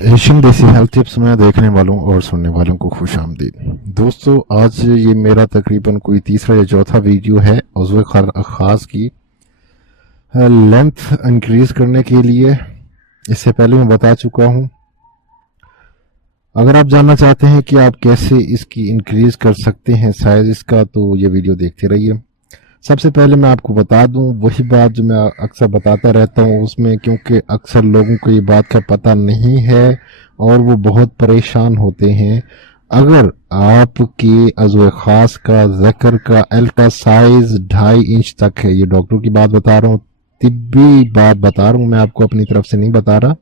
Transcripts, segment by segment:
Asian देसी health tips में देखने वालों और सुनने वालों को खुश आमदीद। दोस्तों, आज ये मेरा तकरीबन कोई तीसरा या चौथा वीडियो है उज़्व ख़ास की लेंथ इंक्रीज करने के लिए। इससे पहले मैं बता चुका हूँ। अगर आप जानना चाहते हैं कि आप कैसे इसकी इंक्रीज कर सकते हैं साइज इसका, तो ये वीडियो देखते रहिए। सबसे पहले मैं आपको बता दूं वही बात जो मैं अक्सर बताता रहता हूं उसमें, क्योंकि अक्सर लोगों को ये बात का पता नहीं है और वो बहुत परेशान होते हैं। अगर आपके अज़्व ख़ास का ज़कर का अल्ट्रा साइज 2.5 इंच तक है, ये डॉक्टर की बात बता रहा हूँ, तिब्बी बात बता रहा हूँ, मैं आपको अपनी तरफ से नहीं बता रहा।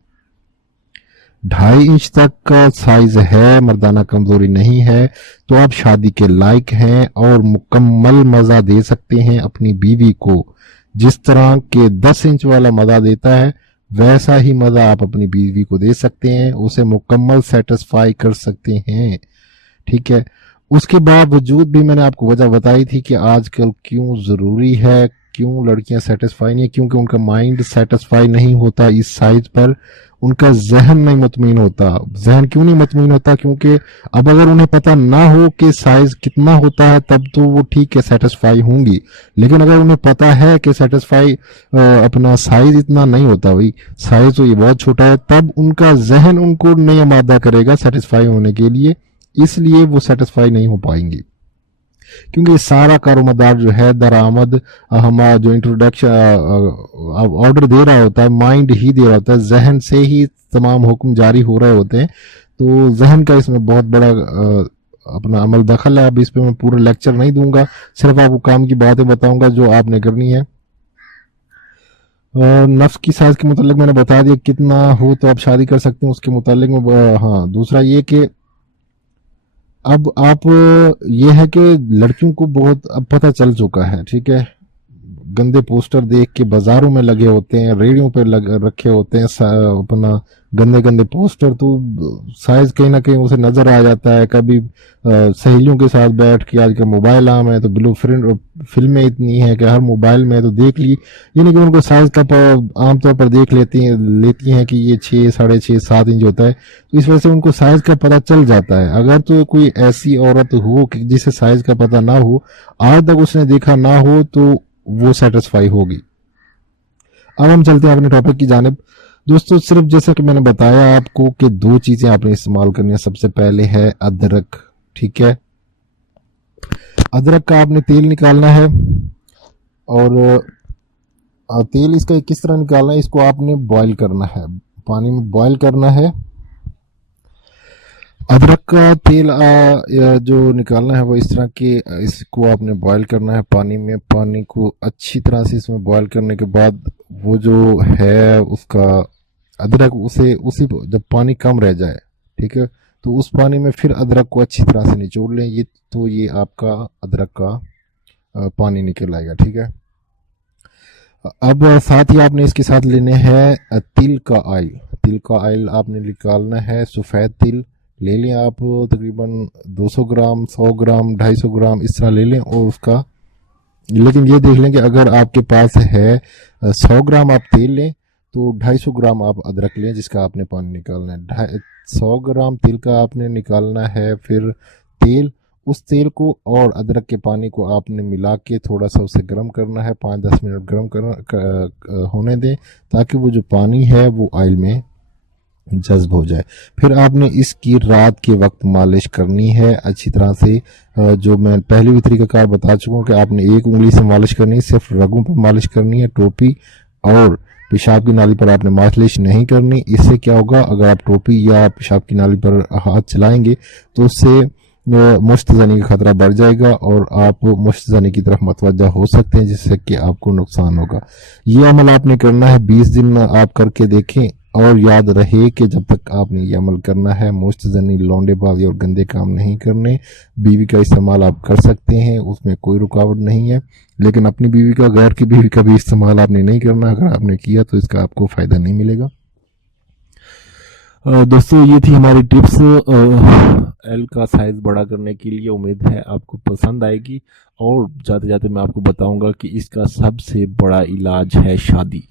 2.5 इंच तक का साइज है, मर्दाना कमजोरी नहीं है, तो आप शादी के लायक हैं और मुकम्मल मजा दे सकते हैं अपनी बीवी को। जिस तरह के 10 इंच वाला मजा देता है, वैसा ही मजा आप अपनी बीवी को दे सकते हैं, उसे मुकम्मल सेटिस्फाई कर सकते हैं। ठीक है। उसके बावजूद भी मैंने आपको वजह बताई थी कि आजकल क्यों जरूरी है, क्यों लड़कियां सेटिस्फाई नहीं है, क्योंकि उनका माइंड सेटिस्फाई नहीं होता इस साइज पर, उनका जहन नहीं मुतमईन होता। जहन क्यों नहीं मुतमईन होता? क्योंकि अब अगर उन्हें पता ना हो कि साइज कितना होता है तब तो वो ठीक है, सेटिस्फाई होंगी। लेकिन अगर उन्हें पता है कि सेटिस्फाई अपना साइज इतना नहीं होता, भाई साइज तो ये बहुत छोटा है, तब उनका जहन उनको नहीं आमादा करेगा सेटिस्फाई होने के लिए, इसलिए वो सेटिस्फाई नहीं हो पाएंगी। क्योंकि सारा कारोबार जो है दरामद हमारा जो इंट्रोडक्शन ऑर्डर दे रहा होता है, माइंड ही दे रहा होता है, जहन से ही तमाम हुक्म जारी हो रहे होते हैं। तो जहन का इसमें बहुत बड़ा अपना अमल दखल है। अब इस पे मैं पूरा लेक्चर नहीं दूंगा, सिर्फ आपको काम की बातें बताऊंगा जो आपने करनी है। नफ्स की साइज के मुतालिक मैंने बता दिया कितना हो तो आप शादी कर सकते हैं उसके मुतालिक में। हाँ, दूसरा ये कि अब आप ये है कि लड़कियों को बहुत अब पता चल चुका है। ठीक है। गंदे पोस्टर देख के बाजारों में लगे होते हैं, रेडियो पे रखे होते हैं अपना गंदे गंदे पोस्टर, तो साइज कहीं ना कहीं उसे नजर आ जाता है। कभी सहेलियों के साथ बैठ के, आजकल मोबाइल आम है तो ब्लू फिल्में इतनी है कि हर मोबाइल में तो देख ली, यानी कि उनको साइज का आमतौर पर देख लेती हैं कि ये 6, 6.5, 7 इंच होता है। तो इस वजह से उनको साइज का पता चल जाता है। अगर तो कोई ऐसी औरत हो कि जिसे साइज का पता ना हो, आज तक उसने देखा ना हो, तो वो सेटिस्फाई होगी। अब हम चलते हैं अपने टॉपिक की जानिब। दोस्तों, सिर्फ जैसा कि मैंने बताया आपको कि 2 चीजें आपने इस्तेमाल करनी है। सबसे पहले है अदरक। ठीक है। अदरक का आपने तेल निकालना है, और तेल इसका किस तरह निकालना है, इसको आपने बॉईल करना है, पानी में बॉईल करना है। अदरक का तेल जो निकालना है वो इस तरह के, इसको आपने बॉईल करना है पानी में। पानी को अच्छी तरह से इसमें बॉईल करने के बाद वो जो है उसका अदरक, उसे उसी जब पानी कम रह जाए, ठीक है, तो उस पानी में फिर अदरक को अच्छी तरह से निचोड़ लें। ये आपका अदरक का पानी निकल आएगा। ठीक है। अब साथ ही आपने इसके साथ लेने हैं तिल का ऑयल। तिल का ऑयल आपने निकालना है, सफ़ेद तिल ले लें आप, तकरीबन 200 ग्राम, 100 ग्राम, 250 ग्राम इस तरह ले लें। और उसका, लेकिन ये देख लें कि अगर आपके पास है 100 ग्राम आप तेल लें, तो 250 ग्राम आप अदरक लें जिसका आपने पानी निकालना है। 100 ग्राम तिल का आपने निकालना है, फिर तेल, उस तेल को और अदरक के पानी को आपने मिला के थोड़ा सा उसे गर्म करना है, 5-10 मिनट गर्म होने दें, ताकि वो जो पानी है वो ऑयल में जज्ब हो जाए। फिर आपने इसकी रात के वक्त मालिश करनी है अच्छी तरह से। जो मैं पहले भी तरीकाकार बता चुका हूँ कि आपने एक उंगली से मालिश करनी है, सिर्फ रगों पे मालिश करनी है, टोपी और पेशाब की नाली पर आपने मालिश नहीं करनी। इससे क्या होगा, अगर आप टोपी या पेशाब की नाली पर हाथ चलाएंगे तो उससे मुश्तजनी का खतरा बढ़ जाएगा और आप मुश्तजनी की तरफ मतवज्जा हो सकते हैं, जिससे कि आपको नुकसान होगा। ये अमल आपने करना है, 20 दिन आप करके देखें, और याद रहे कि जब तक आपने ये अमल करना है, मुश्तजनी, लौंडेबाजी और गंदे काम नहीं करने। बीवी का इस्तेमाल आप कर सकते हैं, उसमें कोई रुकावट नहीं है, लेकिन अपनी बीवी का, गैर की बीवी का भी इस्तेमाल आपने नहीं करना। अगर आपने किया तो इसका आपको फ़ायदा नहीं मिलेगा। दोस्तों, ये थी हमारी टिप्स एल का साइज बड़ा करने के लिए। उम्मीद है आपको पसंद आएगी। और जाते जाते मैं आपको बताऊंगा कि इसका सबसे बड़ा इलाज है शादी।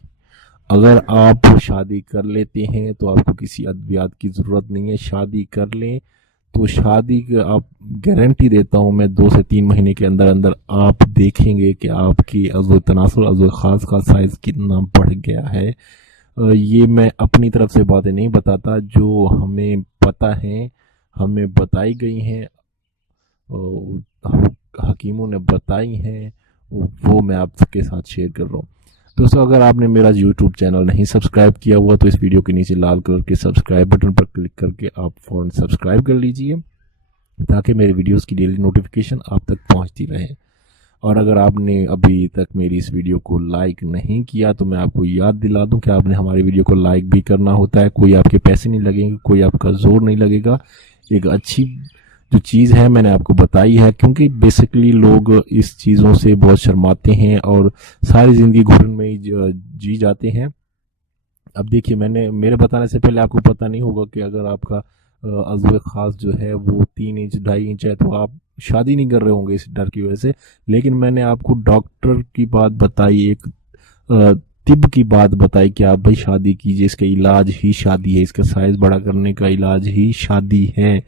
अगर आप शादी कर लेते हैं तो आपको किसी अद्वियात की ज़रूरत नहीं है। शादी कर लें तो शादी का आप गारंटी देता हूँ मैं, 2 से 3 महीने के अंदर अंदर आप देखेंगे कि आपकी अज़ो तनासुल अज़ो ख़ास का साइज़ कितना बढ़ गया है। ये मैं अपनी तरफ से बातें नहीं बताता, जो हमें पता है, हमें बताई गई हैं, हकीमों ने बताई हैं, वो मैं आपके साथ शेयर कर रहा हूँ। दोस्तों, अगर आपने मेरा यूट्यूब चैनल नहीं सब्सक्राइब किया हुआ तो इस वीडियो के नीचे लाल कलर के सब्सक्राइब बटन पर क्लिक करके आप फ़ौरन सब्सक्राइब कर लीजिए, ताकि मेरे वीडियोस की डेली नोटिफिकेशन आप तक पहुंचती रहे। और अगर आपने अभी तक मेरी इस वीडियो को लाइक नहीं किया तो मैं आपको याद दिला दूं कि आपने हमारे वीडियो को लाइक भी करना होता है। कोई आपके पैसे नहीं लगेंगे, कोई आपका जोर नहीं लगेगा। एक अच्छी जो चीज़ है मैंने आपको बताई है, क्योंकि बेसिकली लोग इस चीज़ों से बहुत शर्माते हैं और सारी ज़िंदगी घुटन में ही जी जाते हैं। अब देखिए, मैंने मेरे बताने से पहले आपको पता नहीं होगा कि अगर आपका अज़्व ख़ास जो है वो 3 इंच 2.5 इंच है तो आप शादी नहीं कर रहे होंगे इस डर की वजह से। लेकिन मैंने आपको डॉक्टर की बात बताई, एक तिब की बात बताई कि आप भाई शादी कीजिए, इसका इलाज ही शादी है, इसका साइज़ बड़ा करने का इलाज ही शादी है।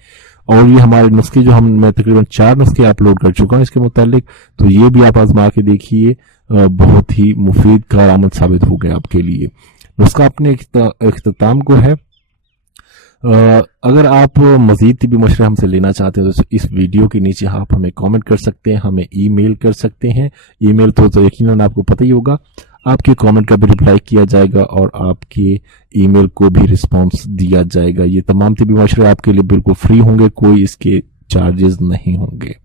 और ये हमारे नुस्खे जो मैं तकरीबन 4 नुस्खे अपलोड कर चुका हूँ इसके मुतालिक, तो ये भी आप आजमा के देखिए, बहुत ही मुफीद कारआमद साबित हो गया आपके लिए। नुस्खा अपने इख्तिताम को है। अगर आप मज़ीद तिबी मशवरे हमसे लेना चाहते हैं तो इस वीडियो के नीचे आप हमें कमेंट कर सकते हैं, हमें ईमेल कर सकते हैं। ईमेल तो यकीनन आपको पता ही होगा, आपके कमेंट का भी रिप्लाई किया जाएगा और आपके ईमेल को भी रिस्पांस दिया जाएगा। ये तमाम तिबी मशवरे आपके लिए बिल्कुल फ्री होंगे, कोई इसके चार्जेस नहीं होंगे।